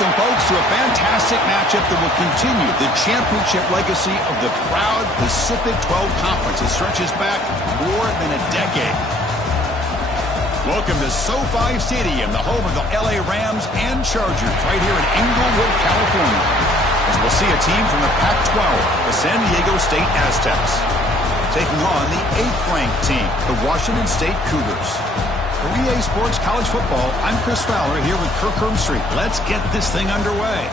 Welcome, folks, to a fantastic matchup that will continue the championship legacy of the proud Pacific 12 Conference. It stretches back more than a decade. Welcome to SoFi Stadium, the home of the LA Rams and Chargers, right here in Inglewood, California. As we'll see a team from the PAC12, the San Diego State Aztecs, taking on the 8th-ranked team, the Washington State Cougars. For EA Sports College Football, I'm Chris Fowler here with Kirk Hermstreet. Let's get this thing underway.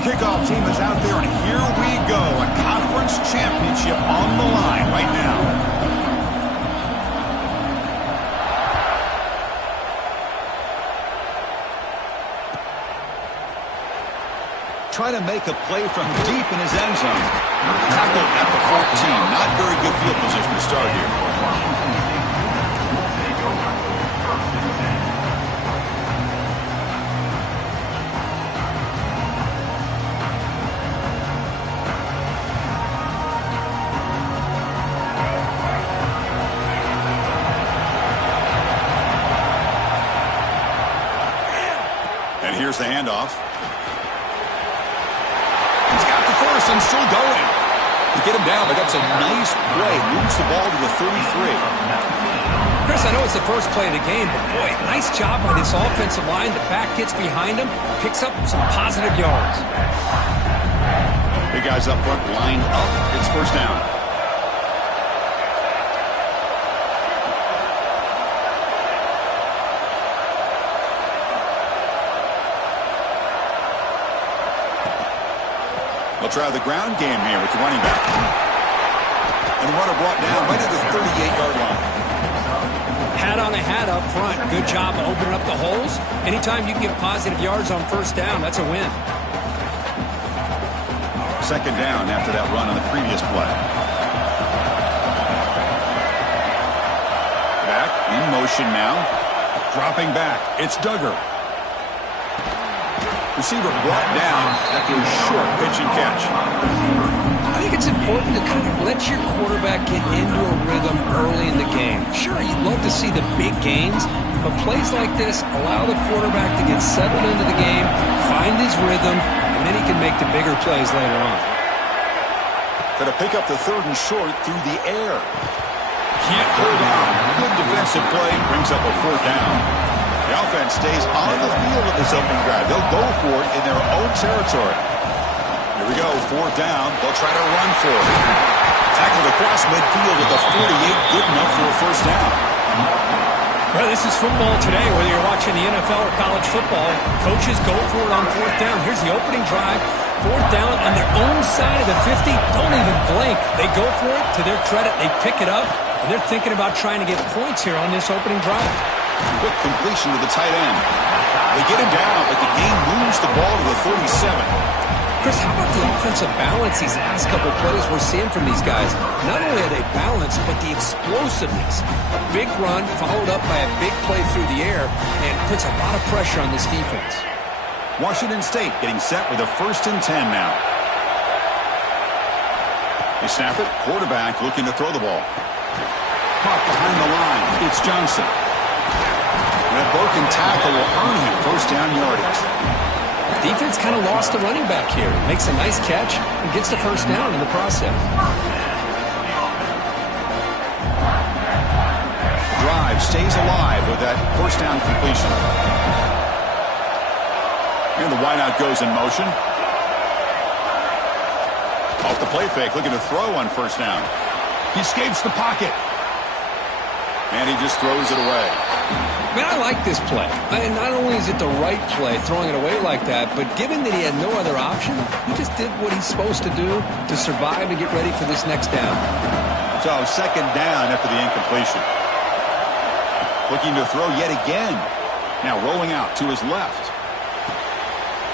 Kickoff team is out there, and here we go. A conference championship on the line right now. Try to make a play from deep in his end zone. Tackled at the 14. Not very good field position to start here. Here's the handoff. He's got the first and still going. To get him down, but that's a nice play. Moves the ball to the 33. Chris, I know it's the first play of the game, but boy, nice job by this offensive line. The back gets behind him, picks up some positive yards. Big guys up front, lined up. It's first down. They'll try the ground game here with the running back. And the runner brought down right at the 38-yard line. Hat on a hat up front. Good job of opening up the holes. Anytime you can get positive yards on first down, that's a win. Second down after that run on the previous play. Back in motion now. Dropping back. It's Duggar. Receiver brought down after a short pitch and catch. I think it's important to kind of let your quarterback get into a rhythm early in the game. Sure, you'd love to see the big gains, but plays like this allow the quarterback to get settled into the game, find his rhythm, and then he can make the bigger plays later on. Going to pick up the third and short through the air. Can't hold on. Good defensive play, brings up a fourth down. The offense stays on the field with this opening drive. They'll go for it in their own territory. Here we go, fourth down. They'll try to run for it. Tackled across midfield with a 48, good enough for a first down. Well, this is football today, whether you're watching the NFL or college football. Coaches go for it on fourth down. Here's the opening drive. Fourth down on their own side of the 50. Don't even blink. They go for it. To their credit, they pick it up, and they're thinking about trying to get points here on this opening drive. Quick completion to the tight end. They get him down, but the game moves the ball to the 37. Chris, how about the offensive balance these last couple plays we're seeing from these guys? Not only are they balanced, but the explosiveness. A big run followed up by a big play through the air, and puts a lot of pressure on this defense. Washington State getting set with a 1st and 10 now. They snap it. Quarterback looking to throw the ball. Caught behind the line. It's Johnson. That broken tackle will earn him first down yardage. Defense kind of lost the running back here. Makes a nice catch and gets the first down in the process. Drive stays alive with that first down completion. And the wideout goes in motion. Off the play fake, looking to throw on first down. He escapes the pocket. And he just throws it away. Man, I like this play. And not only is it the right play, throwing it away like that, but given that he had no other option, he just did what he's supposed to do to survive and get ready for this next down. So, second down after the incompletion. Looking to throw yet again. Now rolling out to his left.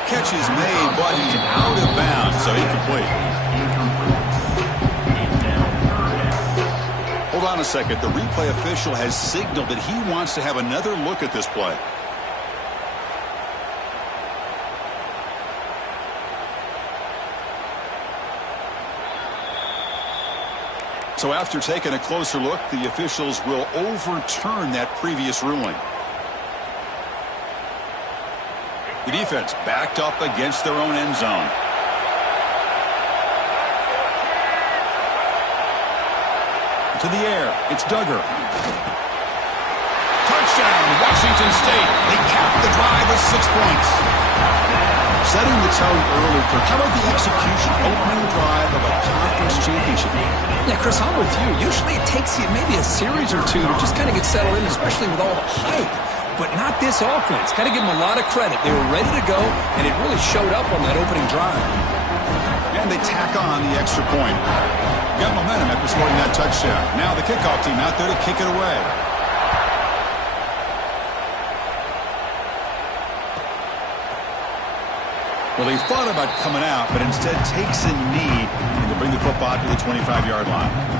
Catch is made, but he's out of bounds, so incomplete. Hold on a second. The replay official has signaled that he wants to have another look at this play. So after taking a closer look, the officials will overturn that previous ruling. The defense backed up against their own end zone. To the air, it's Duggar. Touchdown, Washington State. They capped the drive with 6 points. Setting the tone early, Kirk. How about the execution, opening drive of a conference championship game? Yeah, Chris, I'm with you. Usually it takes you maybe a series or two to just kind of get settled in, especially with all the hype. But not this offense. Got to give them a lot of credit. They were ready to go, and it really showed up on that opening drive. And they tack on the extra point. Got momentum after scoring that touchdown. Now the kickoff team out there to kick it away. Well, he thought about coming out, but instead takes a knee to bring the football to the 25-yard line.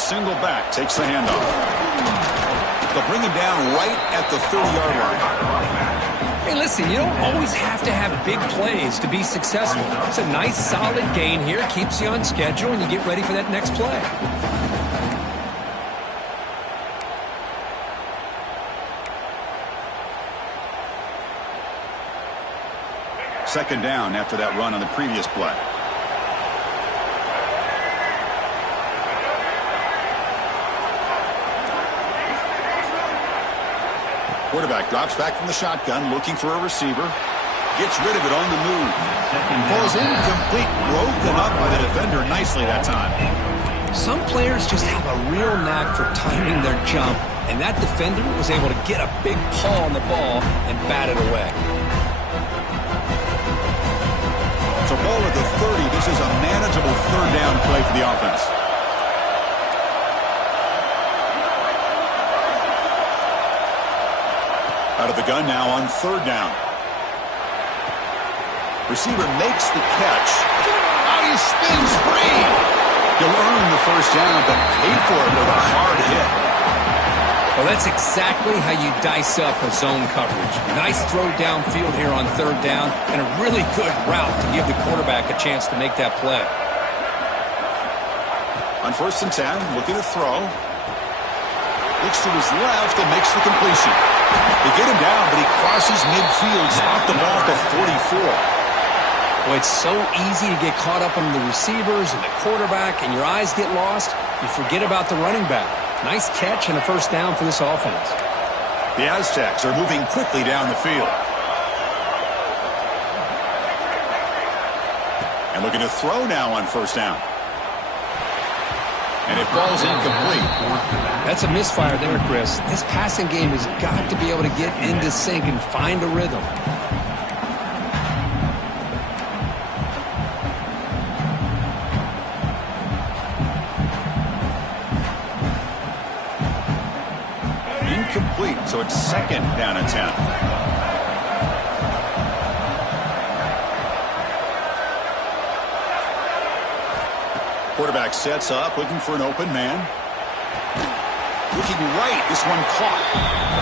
Single back takes the handoff. They'll bring him down right at the 30-yard line. Hey, listen, you don't always have to have big plays to be successful. It's a nice, solid gain here. Keeps you on schedule, and you get ready for that next play. Second down after that run on the previous play. Quarterback drops back from the shotgun, looking for a receiver. Gets rid of it on the move. Falls incomplete, broken up by the defender nicely that time. Some players just have a real knack for timing their jump, and that defender was able to get a big paw on the ball and bat it away. So ball at the 30. This is a manageable third down play for the offense. Out of the gun now on third down. Receiver makes the catch. Oh, he spins free. He'll earn the first down, but pay for it with a hard hit. Well, that's exactly how you dice up a zone coverage. Nice throw downfield here on third down, and a really good route to give the quarterback a chance to make that play. On 1st and 10, looking to throw. Looks to his left and makes the completion. They get him down, but he crosses midfield, spot the ball at the 44. Well, it's so easy to get caught up on the receivers and the quarterback, and your eyes get lost. You forget about the running back. Nice catch and a first down for this offense. The Aztecs are moving quickly down the field. And looking to throw now on first down. And it falls incomplete. That's a misfire there, Chris. This passing game has got to be able to get into sync and find a rhythm. Incomplete, so it's second down and 10. Quarterback sets up, looking for an open man. Looking right, this one caught.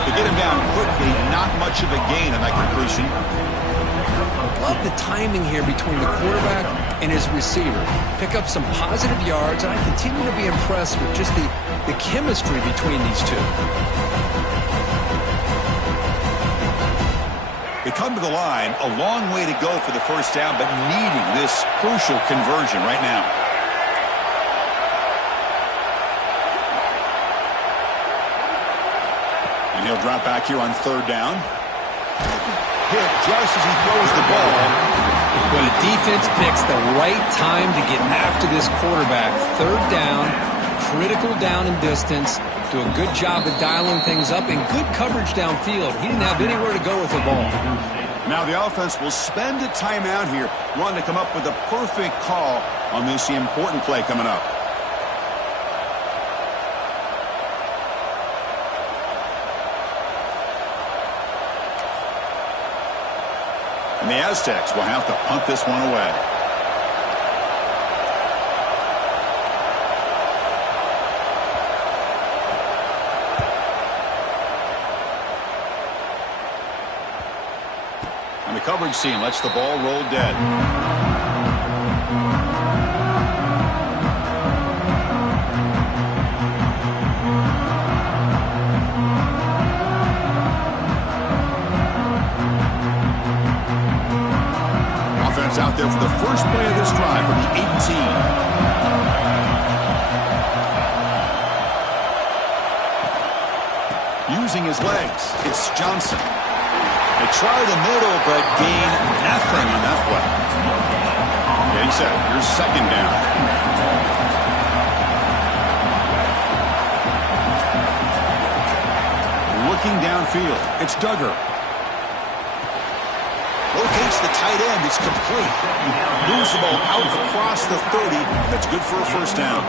To get him down quickly, not much of a gain on that completion. Love the timing here between the quarterback and his receiver. Pick up some positive yards, and I continue to be impressed with just the chemistry between these two. They come to the line, a long way to go for the first down, but needing this crucial conversion right now. And he'll drop back here on third down. Hit just as he throws the ball. When a defense picks the right time to get after this quarterback, third down, critical down and distance, do a good job of dialing things up, and good coverage downfield. He didn't have anywhere to go with the ball. Now the offense will spend a timeout here, wanting to come up with a perfect call on this important play coming up. And the Aztecs will have to punt this one away. And the coverage team lets the ball roll dead. Offense out there for the first play of this drive from the 18. Using his legs, it's Johnson. They try the middle, but gain nothing on that play. Getting set. Here's second down. Looking downfield. It's Duggar. Locates the tight end. It's complete. Moves the ball out across the 30. That's good for a first down.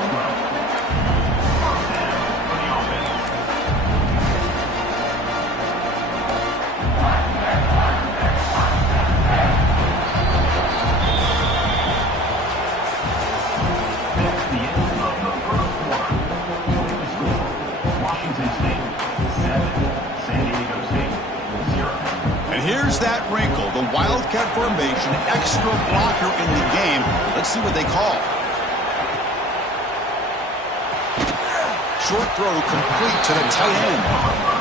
Here's that wrinkle, the Wildcat formation, extra blocker in the game. Let's see what they call. Short throw complete to the tight end.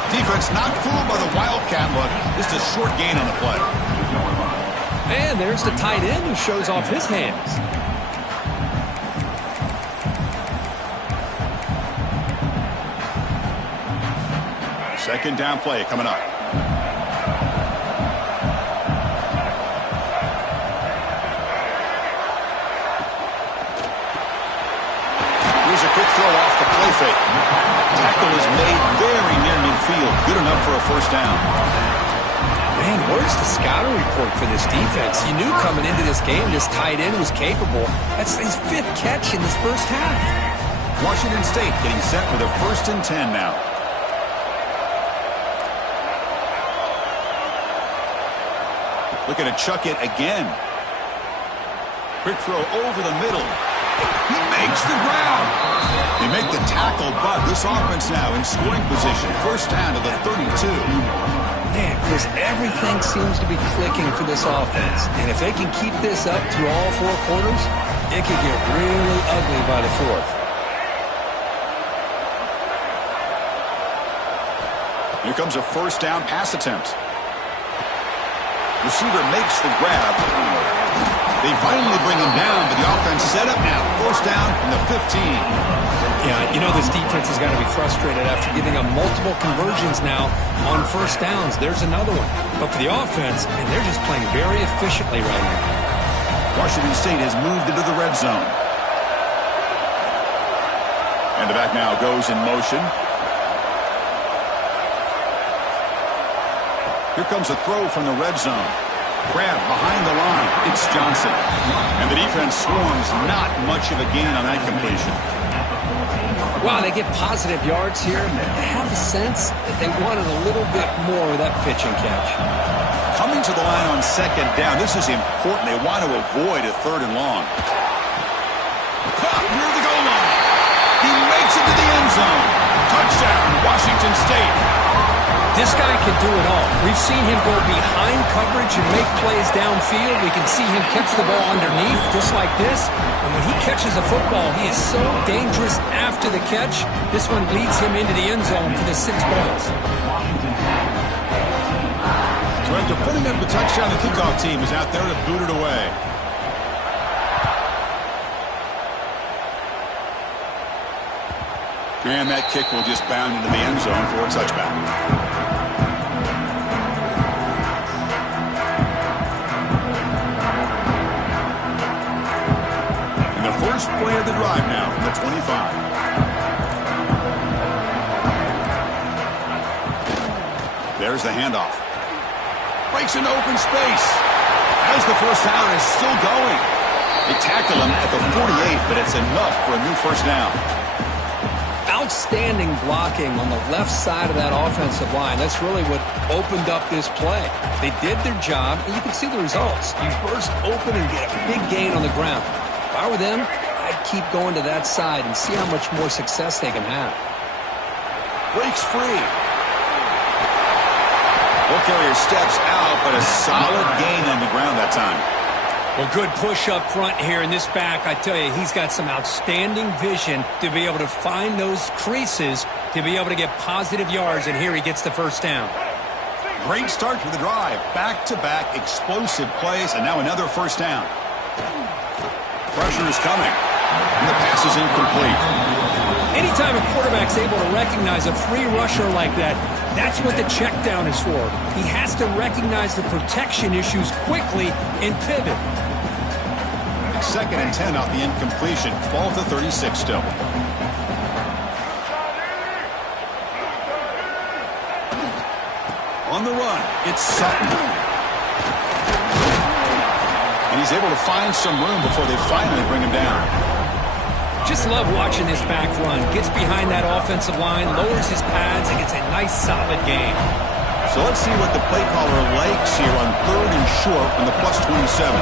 Defense not fooled by the Wildcat look. Just a short gain on the play. And there's the tight end who shows off his hands. Second down play coming up. A quick throw off the play fake. Tackle is made very near midfield. Good enough for a first down. Man, where's the scouting report for this defense? You knew coming into this game this tight end was capable. That's his 5th catch in this first half. Washington State getting set for the 1st and 10 now. Looking to chuck it again. Quick throw over the middle. He makes the grab. They make the tackle, but this offense now in scoring position. First down to the 32. Man, Chris, everything seems to be clicking for this offense. And if they can keep this up through all 4 quarters, it could get really ugly by the 4th. Here comes a first down pass attempt. Receiver makes the grab. They finally bring him down, but the offense set up now. First down from the 15. Yeah, you know this defense has got to be frustrated after giving them multiple conversions now on first downs. There's another one. But for the offense, and they're just playing very efficiently right now. Washington State has moved into the red zone. And the back now goes in motion. Here comes a throw from the red zone. Grab behind the line. It's Johnson. And the defense swarms. Not much of a gain on that completion. Wow, they get positive yards here. I have a sense that they wanted a little bit more with that pitch and catch. Coming to the line on second down. This is important. They want to avoid a 3rd and long. Caught near the goal line. He makes it to the end zone. Touchdown, Washington State. This guy can do it all. We've seen him go behind coverage and make plays downfield. We can see him catch the ball underneath just like this. And when he catches a football, he is so dangerous after the catch. This one leads him into the end zone for the 6 points. So after putting up the touchdown, the kickoff team is out there to boot it away. And that kick will just bound into the end zone for a touchback. And the first play of the drive now from the 25. There's the handoff. Breaks into open space. As the first down is still going. They tackle him at the 48, but it's enough for a new first down. Outstanding blocking on the left side of that offensive line. That's really what opened up this play. They did their job, and you can see the results. You burst open and get a big gain on the ground. If I were them, I'd keep going to that side and see how much more success they can have. Breaks free. Ball carrier steps out, but a solid gain on the ground that time. Well, good push up front here in this back. I tell you, he's got some outstanding vision to be able to find those creases, to be able to get positive yards, and here he gets the first down. Great start to the drive. Back-to-back explosive plays, and now another first down. Pressure is coming, and the pass is incomplete. Anytime a quarterback's able to recognize a free rusher like that, that's what the check down is for. He has to recognize the protection issues quickly and pivot. Second and 10 off the incompletion. Ball to 36 still. On the run, it's Sutton. And he's able to find some room before they finally bring him down. Just love watching this back run. Gets behind that offensive line, lowers his pads, and gets a nice solid gain. So let's see what the play caller likes here on 3rd and short from the +27.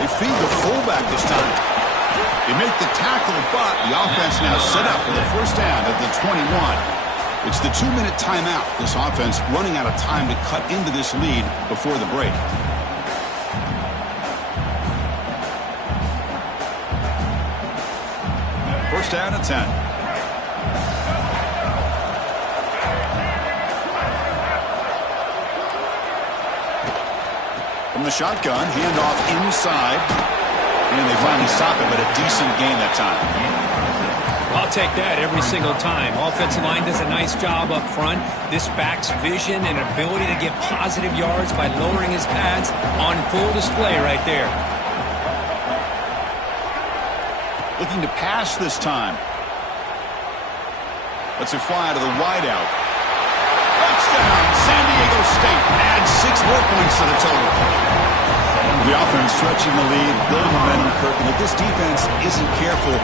They feed the fullback this time. They make the tackle, but the offense now set up for the first down at the 21. It's the 2-minute timeout. This offense running out of time to cut into this lead before the break. First down at 10. From the shotgun, handoff inside. And they finally stop it, but a decent gain that time. I'll take that every single time. Offensive line does a nice job up front. This back's vision and ability to get positive yards by lowering his pads on full display right there. Looking to pass this time. Lets it fly to the wideout. Touchdown, San Diego State. Adds 6 more points to the total. The offense stretching the lead, building momentum, Kirk. And if this defense isn't careful,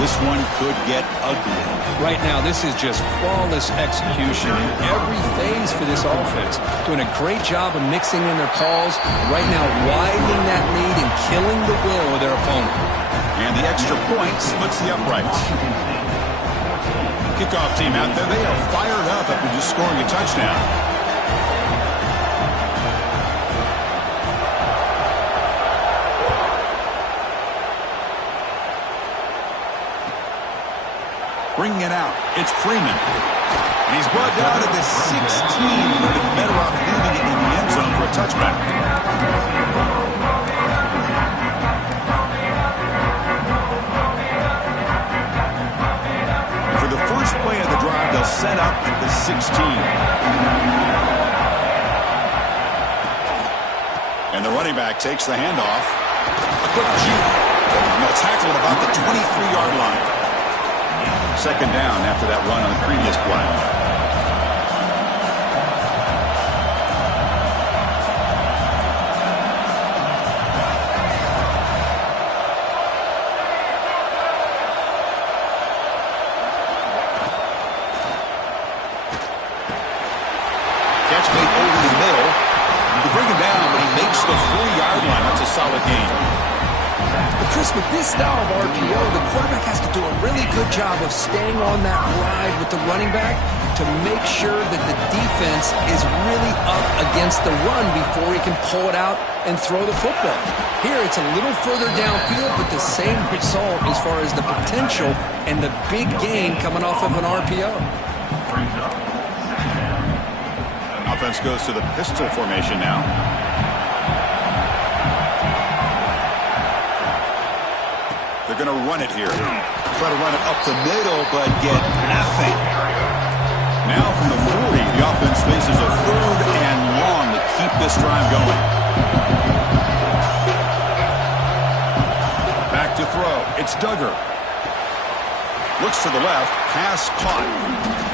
this one could get ugly. Right now, this is just flawless execution in every phase for this offense. Doing a great job of mixing in their calls. Right now, widening that lead and killing the will of their opponent. And the extra point splits the uprights. Kickoff team out there, they are fired up after just scoring a touchdown. Bringing it out, it's Freeman. And he's brought down to the 16. They're better off leaving it in the end zone for a touchback. For the first play of the drive, they'll set up at the 16. And the running back takes the handoff. A quick juke. And they'll tackle at about the 23-yard line. Second down after that run on the previous play. Catch made over the middle. You can bring him down, but he makes the 4-yard line. That's a solid gain. But Chris, with this style of RPO, the quarterback has to do a really good job of staying on that ride with the running back to make sure that the defense is really up against the run before he can pull it out and throw the football. Here, it's a little further downfield, but the same result as far as the potential and the big gain coming off of an RPO. Now Offense goes to the pistol formation now. They're going to run it here. Try to run it up the middle, but get nothing. Now from the 40, the offense faces a 3rd and long to keep this drive going. Back to throw. It's Duggar. Looks to the left. Pass caught.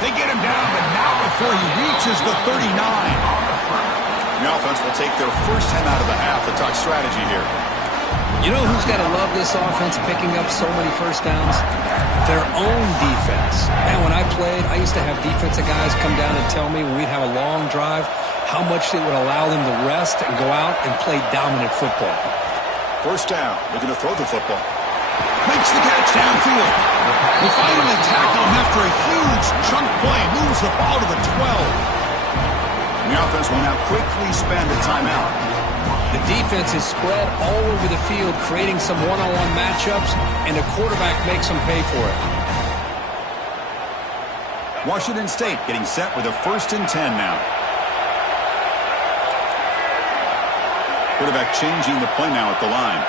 They get him down, but not before he reaches the 39. The offense will take their first 10 out of the half. The talk strategy here. You know who's got to love this offense picking up so many first downs? Their own defense. Man, when I played, I used to have defensive guys come down and tell me when we'd have a long drive how much it would allow them to rest and go out and play dominant football. First down. Looking to throw the football. Makes the catch downfield. They finally tackle him after a huge chunk play. Moves the ball to the 12. The offense will now quickly spend a timeout. The defense is spread all over the field, creating some one-on-one matchups, and the quarterback makes them pay for it. Washington State getting set with a 1st and 10 now. Quarterback changing the play now at the line.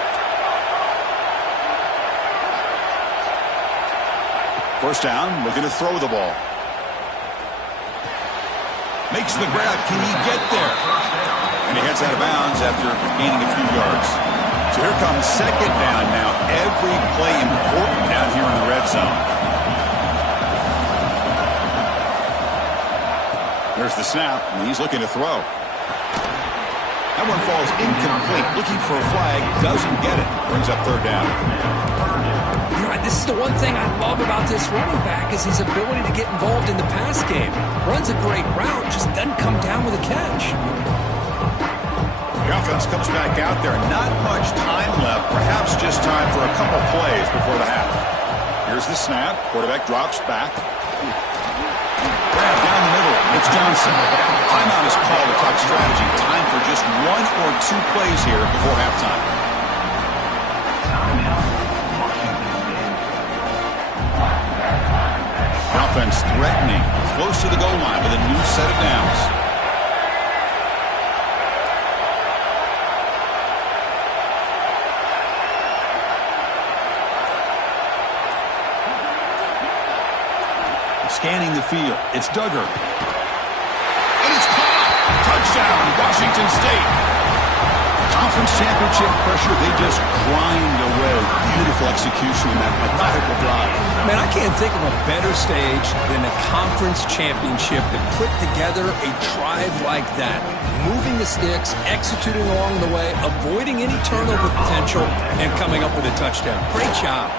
First down, looking to throw the ball. Makes the grab. Can he get there? And he heads out of bounds after gaining a few yards. So here comes 2nd down now. Every play important down here in the red zone. There's the snap, and he's looking to throw. That one falls incomplete. Looking for a flag. Doesn't get it. Brings up 3rd down. This is the one thing I love about this running back is his ability to get involved in the pass game. Runs a great route, just doesn't come down with a catch. The offense comes back out there. Not much time left. Perhaps just time for a couple plays before the half. Here's the snap. Quarterback drops back. Grab down the middle. It's Johnson. Timeout is called to talk strategy. Time for just 1 or 2 plays here before halftime. Offense threatening, close to the goal line with a new set of downs. Scanning the field, it's Duggar. And it's caught! Touchdown, Washington State! Conference championship pressure, they just grind away. Beautiful execution in that methodical drive. Man, I can't think of a better stage than a conference championship to put together a drive like that. Moving the sticks, executing along the way, avoiding any turnover potential, and coming up with a touchdown. Great job.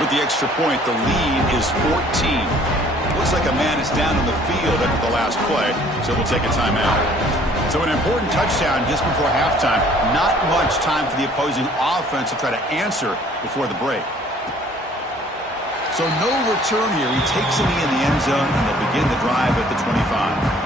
With the extra point, the lead is 14. Looks like a man is down in the field after the last play, so we'll take a timeout. So an important touchdown just before halftime. Not much time for the opposing offense to try to answer before the break. So no return here. He takes a knee in the end zone, and they'll begin the drive at the 25.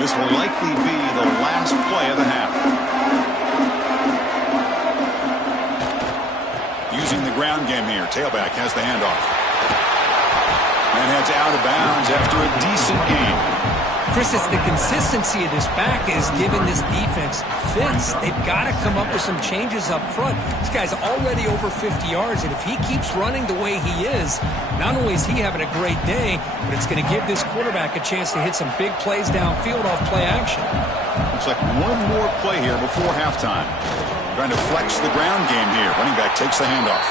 This will likely be the last play of the half. Using the ground game here. Tailback has the handoff. And heads out of bounds after a decent game. Chris, it's the consistency of this back is giving this defense fits. They've got to come up with some changes up front. This guy's already over 50 yards, and if he keeps running the way he is, not only is he having a great day, but it's going to give this quarterback a chance to hit some big plays downfield off play action. Looks like one more play here before halftime. Trying to flex the ground game here. Running back takes the handoff.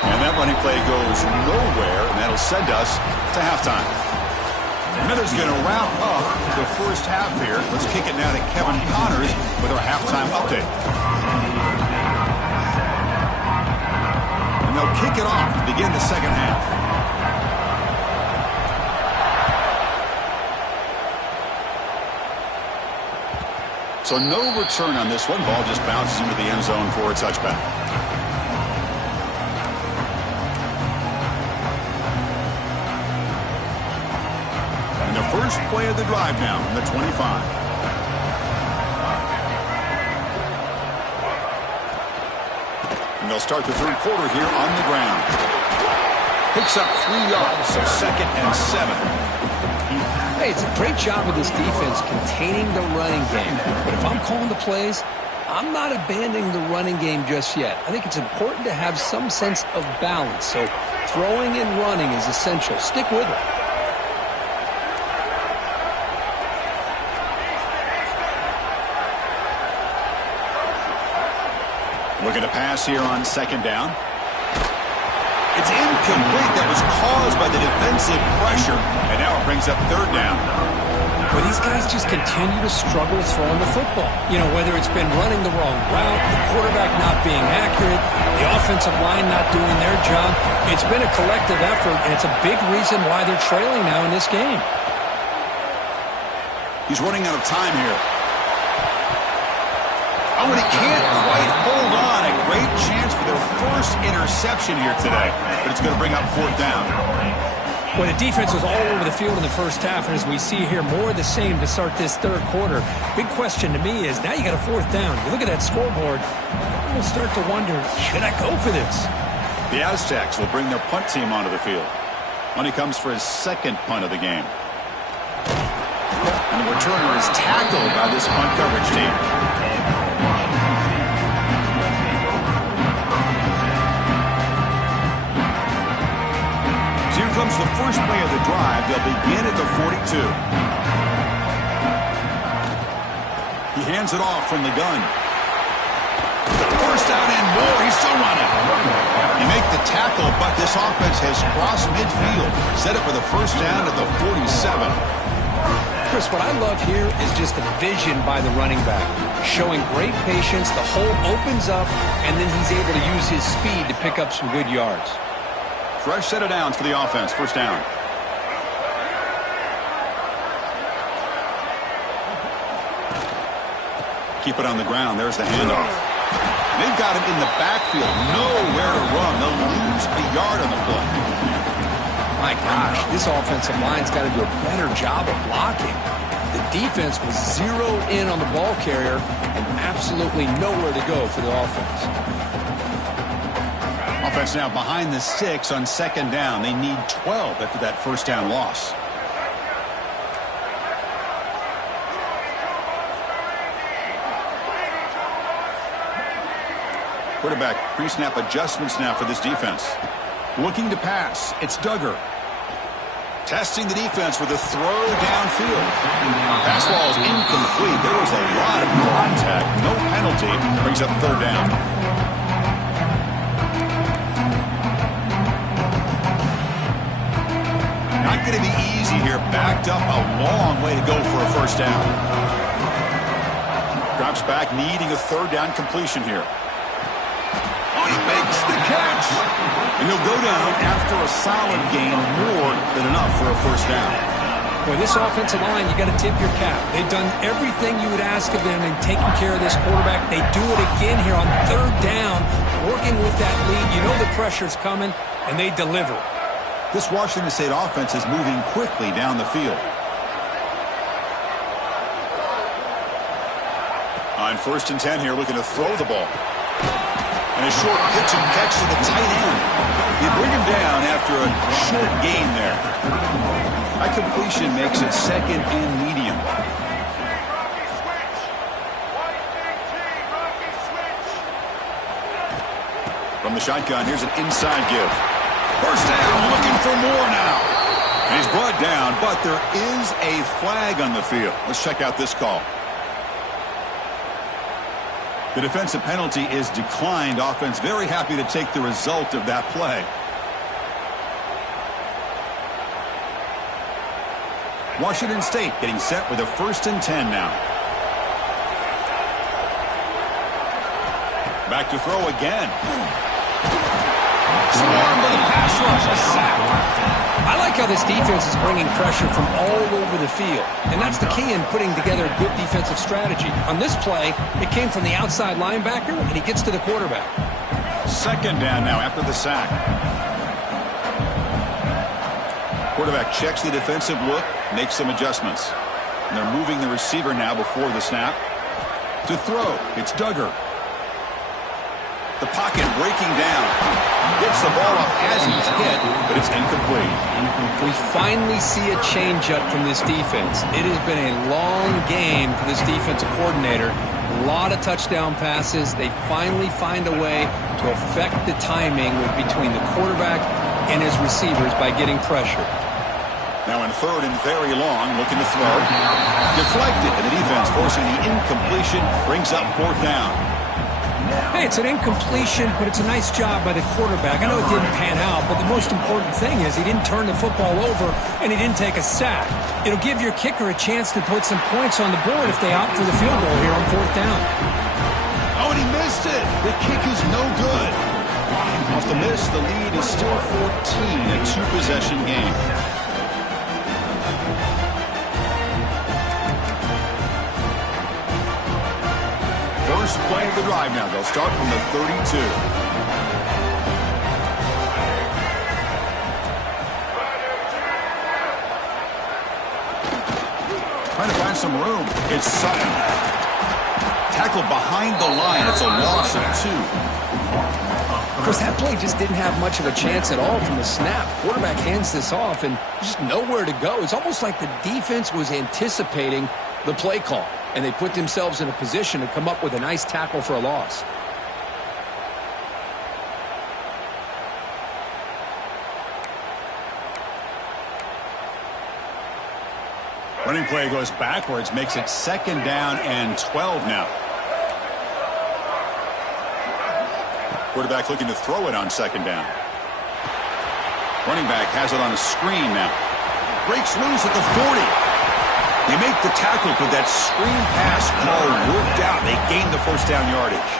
And that running play goes nowhere, and that'll send us to halftime. Miller's going to wrap up the first half here. Let's kick it now to Kevin Connors with our halftime update. And they'll kick it off to begin the second half. So no return on this one. Ball just bounces into the end zone for a touchback. And the first play of the drive now from the 25. And they'll start the third quarter here on the ground. Picks up 3 yards, so 2nd and 7. Hey, it's a great job of this defense containing the running game. But if I'm calling the plays, I'm not abandoning the running game just yet. I think it's important to have some sense of balance. So throwing and running is essential. Stick with it. Looking to pass here on 2nd down. It's incomplete. That was caused by the defensive pressure. And now it brings up 3rd down. Well, these guys just continue to struggle throwing the football. You know, whether it's been running the wrong route, the quarterback not being accurate, the offensive line not doing their job. It's been a collective effort, and it's a big reason why they're trailing now in this game. He's running out of time here. Oh, and he can't quite hold on. A great chance for their first interception here today. But it's going to bring up 4th down. Well, the defense was all over the field in the first half, and as we see here, more of the same to start this 3rd quarter. Big question to me is, now you got a 4th down. You look at that scoreboard, you'll start to wonder, should I go for this? The Aztecs will bring their punt team onto the field. Money comes for his 2nd punt of the game. And the returner is tackled by this punt coverage team. Here comes the first play of the drive. They'll begin at the 42. He hands it off from the gun. First down and more. He's still running. You make the tackle, but this offense has crossed midfield. Set up for the first down at the 47. Chris, what I love here is just the vision by the running back. Showing great patience. The hole opens up, and then he's able to use his speed to pick up some good yards. Fresh set of downs for the offense. First down. Keep it on the ground. There's the handoff. They've got him in the backfield. Nowhere to run. They'll lose a yard on the play. My gosh, this offensive line's got to do a better job of blocking. The defense was zeroed in on the ball carrier and absolutely nowhere to go for the offense. Offense now behind the 6 on 2nd down. They need 12 after that first down loss. Quarterback pre-snap adjustments now for this defense. Looking to pass. It's Duggar. Testing the defense with a throw downfield. Pass ball is incomplete. There was a lot of contact. No penalty. Brings up 3rd down. Not going to be easy here. Backed up a long way to go for a first down. Drops back, needing a 3rd down completion here. Oh, he makes the catch. And he'll go down after a solid gain, more than enough for a first down. Boy, this offensive line, you got to tip your cap. They've done everything you would ask of them in taking care of this quarterback. They do it again here on 3rd down, working with that lead. You know the pressure's coming, and they deliver. This Washington State offense is moving quickly down the field. On 1st and 10 here, looking to throw the ball. And a short pitch and catch to the tight end. You bring him down after a short gain there. That completion makes it 2nd and medium. From the shotgun, here's an inside give. First down, looking for more now. And he's brought down, but there is a flag on the field. Let's check out this call. The defensive penalty is declined. Offense very happy to take the result of that play. Washington State getting set with a 1st and 10 now. Back to throw again. Swarmed by the pass rush. A sack. I like how this defense is bringing pressure from all over the field. And that's the key in putting together a good defensive strategy. On this play, it came from the outside linebacker, and he gets to the quarterback. 2nd down now after the sack. Quarterback checks the defensive look, makes some adjustments. And they're moving the receiver now before the snap. To throw, it's Duggar. The pocket breaking down. Gets the ball up as he's hit, but it's incomplete. We finally see a changeup from this defense. It has been a long game for this defensive coordinator. A lot of touchdown passes. They finally find a way to affect the timing between the quarterback and his receivers by getting pressure. Now in third and very long, looking to throw. Deflected, and the defense forcing the incompletion, brings up fourth down. Hey, it's an incompletion, but it's a nice job by the quarterback. I know it didn't pan out, but the most important thing is he didn't turn the football over and he didn't take a sack. It'll give your kicker a chance to put some points on the board if they opt for the field goal here on fourth down. Oh, and he missed it. The kick is no good. Off the miss, the lead is still 14, a two-possession game. First play of the drive now. They'll start from the 32. Trying to find some room. It's Sutton. Tackled behind the line. It's a loss of 2. Of course, that play just didn't have much of a chance at all from the snap. Quarterback hands this off and just nowhere to go. It's almost like the defense was anticipating the play call, and they put themselves in a position to come up with a nice tackle for a loss. Running play goes backwards, makes it second down and 12 now. Quarterback looking to throw it on second down. Running back has it on a screen now. Breaks loose at the 40. They make the tackle, but that screen pass call worked out. They gain the first down yardage.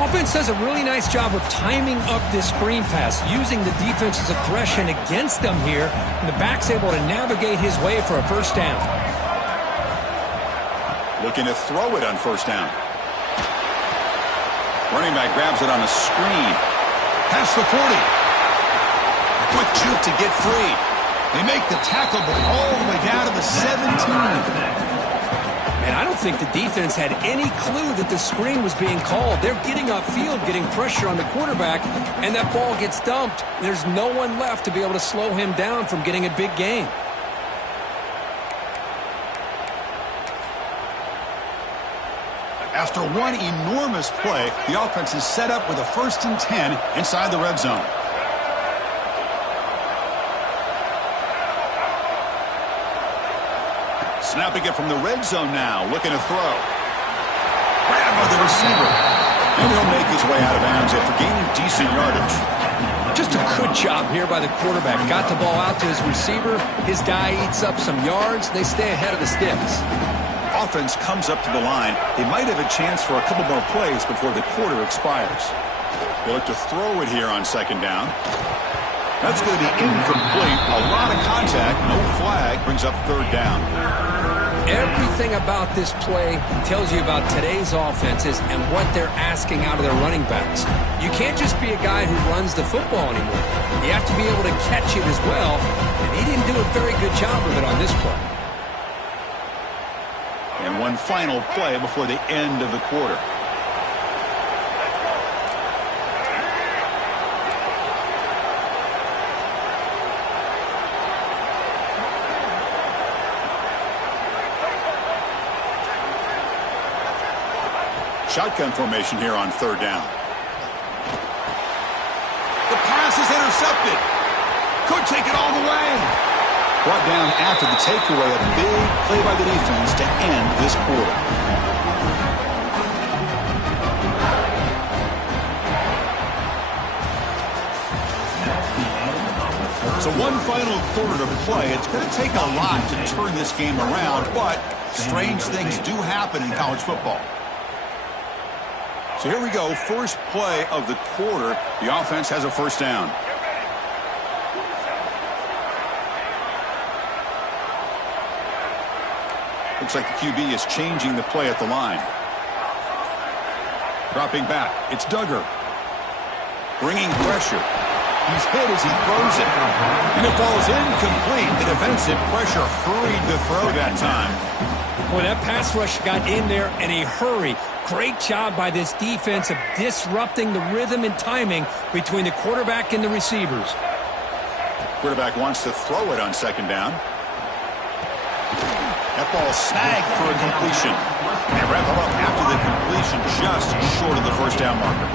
Offense does a really nice job of timing up this screen pass, using the defense's aggression against them here, and the back's able to navigate his way for a first down. Looking to throw it on first down. Running back grabs it on a screen. Past the 40. Quick juke to get free. They make the tackle, but all the way down to the 17. And I don't think the defense had any clue that the screen was being called. They're getting upfield, getting pressure on the quarterback, and that ball gets dumped. There's no one left to be able to slow him down from getting a big gain. After one enormous play, the offense is set up with a 1st and 10 inside the red zone. Snapping it from the red zone now, looking to throw. Grab by the receiver. And he'll make his way out of bounds after gaining decent yardage. Just a good job here by the quarterback. Got the ball out to his receiver. His guy eats up some yards. They stay ahead of the sticks. Offense comes up to the line. They might have a chance for a couple more plays before the quarter expires. They look to throw it here on second down. That's going to be incomplete. A lot of contact. No flag. Brings up third down. Everything about this play tells you about today's offenses and what they're asking out of their running backs. You can't just be a guy who runs the football anymore. You have to be able to catch it as well, and he didn't do a very good job of it on this play. And one final play before the end of the quarter. Shotgun formation here on third down. The pass is intercepted. Could take it all the way. Brought down after the takeaway. A big play by the defense to end this quarter. So one final quarter to play. It's going to take a lot to turn this game around, but strange things do happen in college football. So here we go, first play of the quarter. The offense has a first down. Looks like the QB is changing the play at the line. Dropping back, it's Duggar. Bringing pressure. He's hit as he throws it. And it falls incomplete. The defensive pressure hurried the throw that time. Boy, that pass rush got in there in a hurry. Great job by this defense of disrupting the rhythm and timing between the quarterback and the receivers. Quarterback wants to throw it on second down. That ball snagged for a completion. They wrap it up after the completion, just short of the first down marker.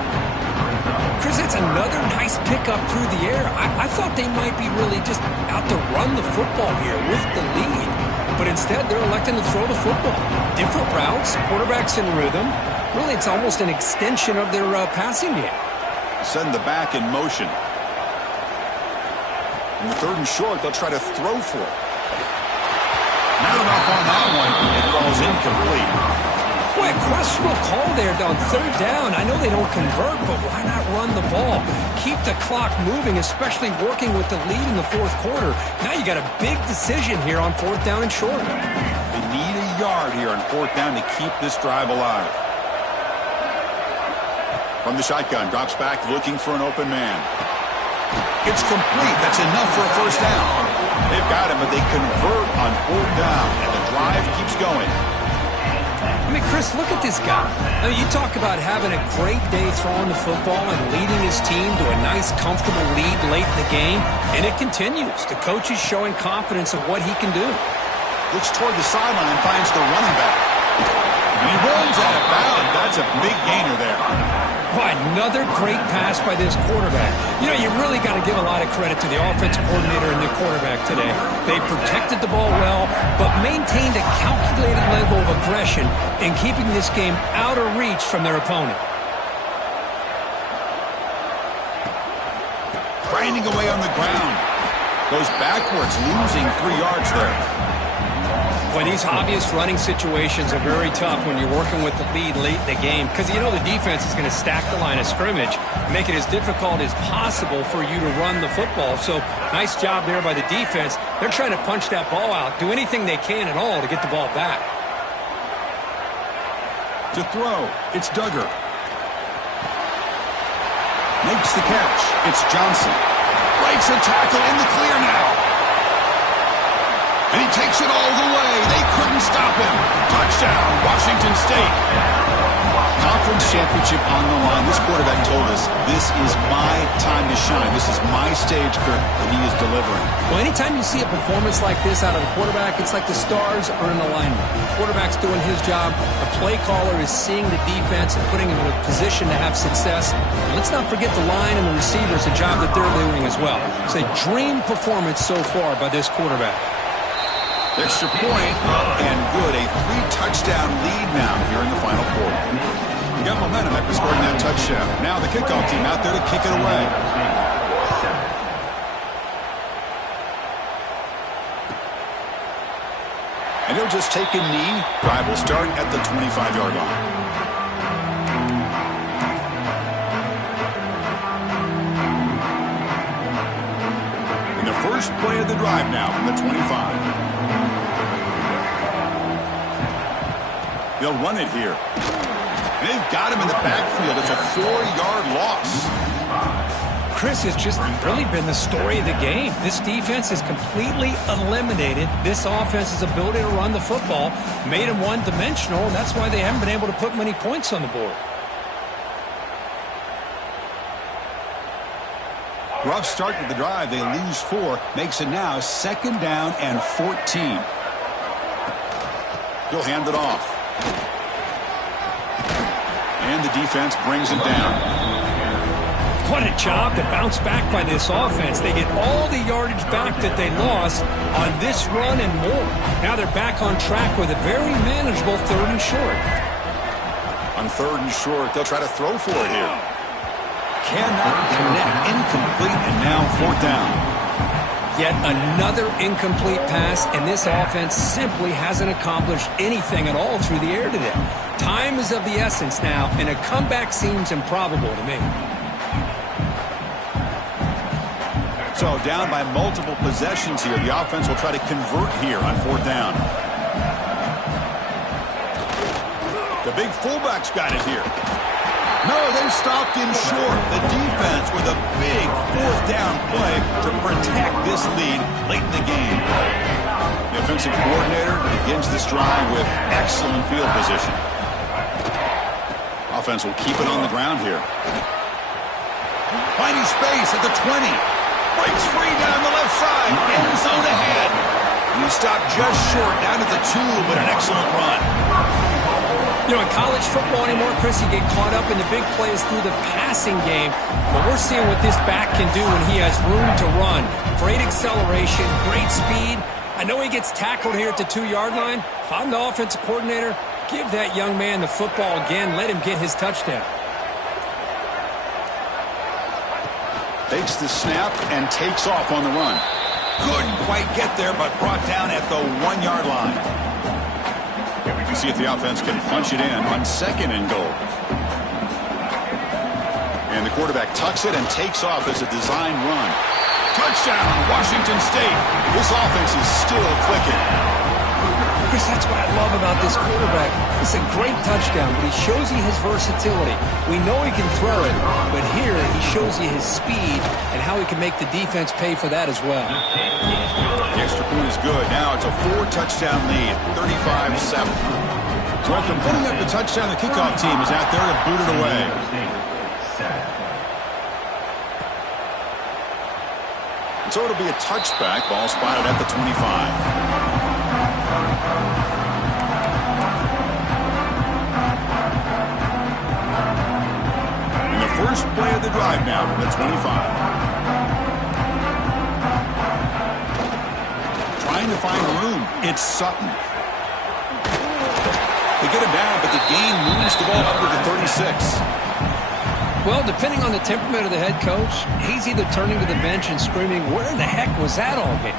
Chris, it's another nice pickup through the air. I thought they might be really just out to run the football here with the lead. But instead, they're electing to throw the football. Different routes, quarterbacks in rhythm. Really, it's almost an extension of their passing game. Send the back in motion. In the third and short, they'll try to throw for it. Not enough on that one. It falls incomplete. Boy, a questionable call there on third down. I know they don't convert, but why not run the ball? Keep the clock moving, especially working with the lead in the fourth quarter. Now you got a big decision here on fourth down and short. They need a yard here on fourth down to keep this drive alive. From the shotgun, drops back looking for an open man. It's complete. That's enough for a first down. They've got him, but they convert on fourth down, and the drive keeps going. I mean, Chris, look at this guy. I mean, you talk about having a great day throwing the football and leading his team to a nice, comfortable lead late in the game, and it continues. The coach is showing confidence of what he can do. Looks toward the sideline and finds the running back. And he runs out of bounds. That's a big gainer there. Boy, another great pass by this quarterback. You know, you really got to give a lot of credit to the offensive coordinator and the quarterback today. They protected the ball well, but maintained a calculated level of aggression in keeping this game out of reach from their opponent. Grinding away on the ground. Goes backwards, losing 3 yards there. Boy, these obvious running situations are very tough when you're working with the lead late in the game because you know the defense is going to stack the line of scrimmage, make it as difficult as possible for you to run the football. So nice job there by the defense. They're trying to punch that ball out, do anything they can at all to get the ball back. To throw, it's Duggar. Makes the catch. It's Johnson. Breaks a tackle in the clear now. And he takes it all the way. They couldn't stop him. Touchdown, Washington State. Conference championship on the line. This quarterback told us, this is my time to shine. This is my stage, Kurt, and he is delivering. Well, anytime you see a performance like this out of a quarterback, it's like the stars are in alignment. The quarterback's doing his job. A play caller is seeing the defense and putting him in a position to have success. And let's not forget the line and the receivers, the job that they're doing as well. It's a dream performance so far by this quarterback. Extra point, and good. A 3-touchdown lead now here in the final quarter. We got momentum after scoring that touchdown. Now the kickoff team out there to kick it away. And he'll just take a knee. Drive will start at the 25-yard line. And the first play of the drive now from the 25. They'll run it here. They've got him in the backfield. It's a 4-yard loss. Chris, has just really been the story of the game. This defense has completely eliminated this offense's ability to run the football, made them one-dimensional, and that's why they haven't been able to put many points on the board. Rough start to the drive. They lose 4. Makes it now 2nd down and 14. He'll hand it off. And the defense brings him down. What a job to bounce back by this offense. They get all the yardage back that they lost on this run and more. Now they're back on track with a very manageable 3rd and short. On 3rd and short, they'll try to throw for it here. Cannot connect. Incomplete, and now 4th down. Yet another incomplete pass, and this offense simply hasn't accomplished anything at all through the air today. Time is of the essence now, and a comeback seems improbable to me. So down by multiple possessions here. The offense will try to convert here on 4th down. The big fullback's got it here. No, they stopped him short. The defense with a big 4th down play to protect this lead late in the game. The offensive coordinator begins this drive with excellent field position. Offense will keep it on the ground here. Finding space at the 20. Breaks free down the left side. End zone ahead. He stopped just short down at the 2, but an excellent run. You know, in college football anymore, Chris, you get caught up in the big plays through the passing game. But we're seeing what this back can do when he has room to run. Great acceleration, great speed. I know he gets tackled here at the 2-yard line. If I'm the offensive coordinator, give that young man the football again. Let him get his touchdown. Takes the snap and takes off on the run. Couldn't quite get there, but brought down at the 1-yard line. We see if the offense can punch it in on 2nd and goal. And the quarterback tucks it and takes off as a design run. Touchdown, Washington State. This offense is still clicking. Chris, that's what I love about this quarterback. It's a great touchdown, but he shows you his versatility. We know he can throw it, but here he shows you his speed and how he can make the defense pay for that as well. The extra point is good. Now it's a 4-touchdown lead, 35-7. So after putting up the touchdown, the kickoff team is out there to boot it away. And so it'll be a touchback. Ball spotted at the 25. First play of the drive now from the 25. Trying to find room. It's Sutton. They get him down, but the gain moves the ball up to the 36. Well, depending on the temperament of the head coach, he's either turning to the bench and screaming, where the heck was that all game?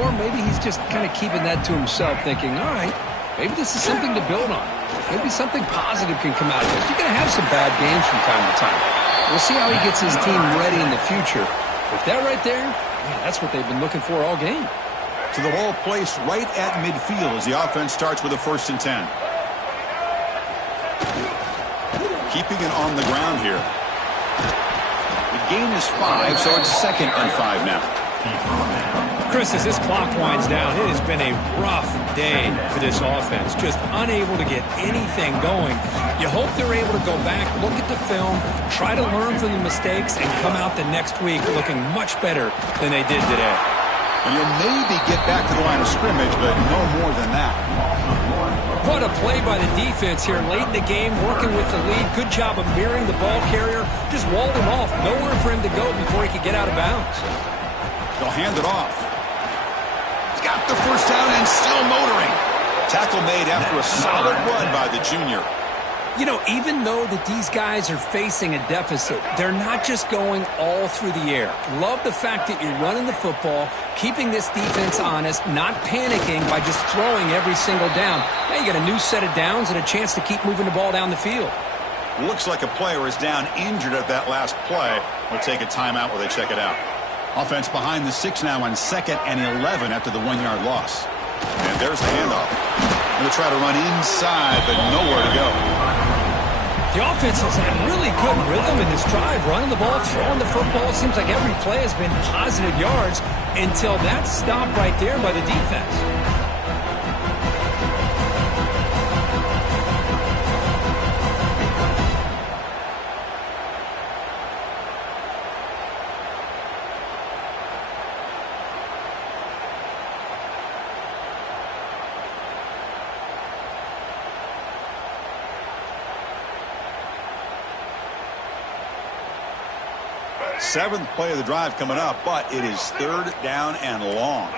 Or maybe he's just kind of keeping that to himself, thinking, all right, maybe this is something to build on. Maybe something positive can come out of this. You're going to have some bad games from time to time. We'll see how he gets his team ready in the future. But that right there, man, that's what they've been looking for all game. So the ball placed right at midfield as the offense starts with a 1st and 10. Keeping it on the ground here. The gain is 5, so it's 2nd and 5 now. Chris, as this clock winds down, it has been a rough day for this offense. Just unable to get anything going. You hope they're able to go back, look at the film, try to learn from the mistakes, and come out the next week looking much better than they did today. And you'll maybe get back to the line of scrimmage, but no more than that. What a play by the defense here late in the game, working with the lead. Good job of mirroring the ball carrier. Just walled him off. Nowhere for him to go before he could get out of bounds. They'll hand it off. He's got the first down and still motoring. Tackle made after a solid run by the junior. You know, even though that these guys are facing a deficit, they're not just going all through the air. Love the fact that you're running the football, keeping this defense honest, not panicking by just throwing every single down. Now you got a new set of downs and a chance to keep moving the ball down the field. Looks like a player is down injured at that last play. We'll take a timeout while they check it out. Offense behind the 6 now on 2nd and 11 after the 1-yard loss. And there's the handoff. Going to try to run inside, but nowhere to go. The offense has had really good rhythm in this drive, running the ball, throwing the football. It seems like every play has been positive yards until that stop right there by the defense. Seventh play of the drive coming up, but it is 3rd down and long.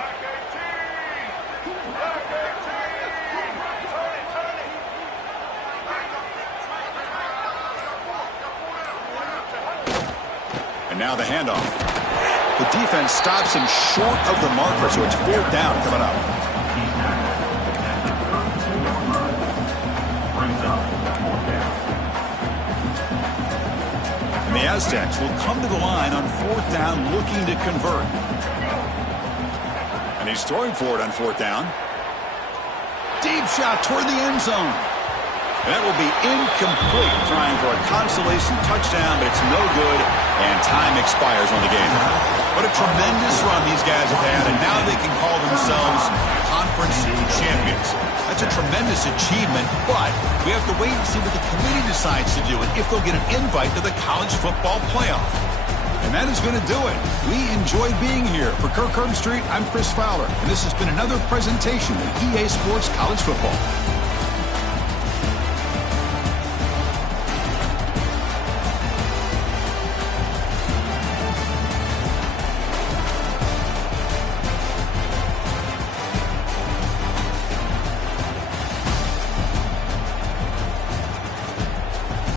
And now the handoff. The defense stops him short of the marker, so it's 4th down coming up. The Aztecs will come to the line on 4th down looking to convert. And he's throwing for it on 4th down. Deep shot toward the end zone. That will be incomplete, trying for a consolation touchdown, but it's no good, and time expires on the game. What a tremendous run these guys have had, and now they can call themselves conference champions. That's a tremendous achievement, but we have to wait and see what the committee decides to do and if they'll get an invite to the college football playoff. And that is going to do it. We enjoyed being here. For Kirk Street, I'm Chris Fowler, and this has been another presentation of EA Sports College Football.